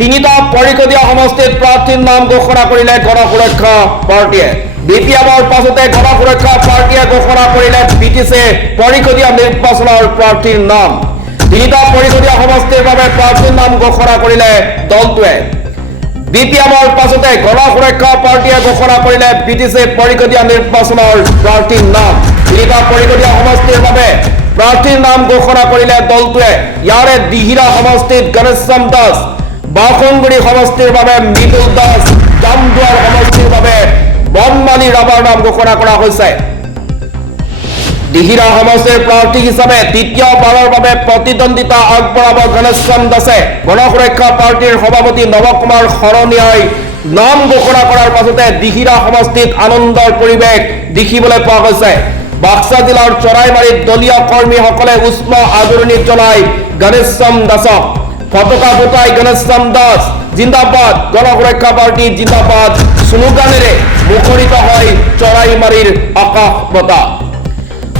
তিনিটা পৰিষদীয় সমষ্টিত প্ৰাৰ্থীৰ নাম ঘোষণা কৰিলে গণ সুৰক্ষা পাৰ্টীয়ে। BPMৰ পাছতে গণ সুৰক্ষা পাৰ্টীয়ে ঘোষণা কৰিলে BTC পৰিষদীয় নিৰ্বাচনৰ প্ৰাৰ্থীৰ নাম। তিনিটা পৰিষদীয় সমষ্টিৰ বাবে প্ৰাৰ্থীৰ নাম ঘোষণা কৰিলে দলটোৱে। BPMৰ পাছতে গণ সুৰক্ষা পাৰ্টীয়ে ঘোষণা কৰিলে BTC পৰিষদীয় নিৰ্বাচনৰ প্ৰাৰ্থীৰ নাম। তিনিটা পৰিষদীয় সমষ্টিৰ বাবে প্ৰাৰ্থীৰ নাম ঘোষণা কৰিলে দলটোৱে। ইয়াৰে দিহিৰা সমষ্টিত গণেশৰাম দাস, বাসংগুৰি সমষ্টিৰ বাবে মৃদুল দাস, জামদুৱাৰ সমষ্টিৰ বাবে বনমালী ৰাভাৰ নাম ঘোষণা কৰা হৈছে। দিহিৰা সমষ্টিৰ প্ৰাৰ্থী হিচাপে তৃতীয়বাৰৰ বাবে প্ৰতিদ্বন্দ্বিতা আগবঢ়াব গণেশৰাম দাসে। গণ সুৰক্ষা পাৰ্টীৰ সভাপতি নৱ কুমাৰ শৰণীয়াই নাম ঘোষণা কৰাৰ পাছতে দিহিৰা সমষ্টিত আনন্দৰ পৰিৱেশ দেখিবলৈ পোৱা গৈছে। বাক্সা জিলাৰ চৰাইমাৰীত দলীয় কৰ্মীসকলে উষ্ম আদৰণি জনায় গণেশৰাম দাসক। ফটকা ফুটাই গণেশৰাম দাস জিন্দাবাদ, গণ সুৰক্ষা পাৰ্টী জিন্দাবাদ শ্লোগানেৰে মুখৰিত হয় চৰাইমাৰীৰ আকাশ বঁটা।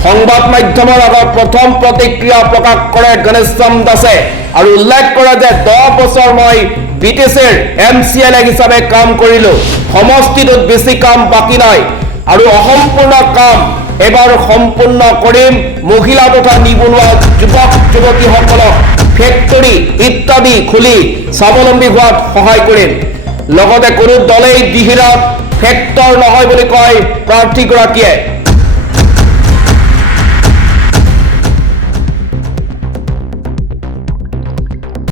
সংবাদ মাধ্যমৰ আগত প্ৰথম প্ৰতিক্ৰিয়া প্ৰকাশ কৰে গণেশৰাম দাসে আৰু উল্লেখ কৰে যে 10 বছৰ মই BTCৰ MCLA হিচাপে কাম কৰিলো। সমষ্টিটোত বেছি কাম বাকী নাই আৰু অসম্পূৰ্ণ কাম এবাৰ সম্পূৰ্ণ কৰিম। মহিলা তথা নিবনুৱা যুৱক যুৱতীসকলক ফেক্টৰী ইত্যাদি খুলি স্বাৱলম্বী হোৱাত সহায় কৰিম। লগতে কোনো দলেই দিহিৰাত ফেক্টৰ নহয় বুলি কয় প্ৰাৰ্থীগৰাকীয়ে।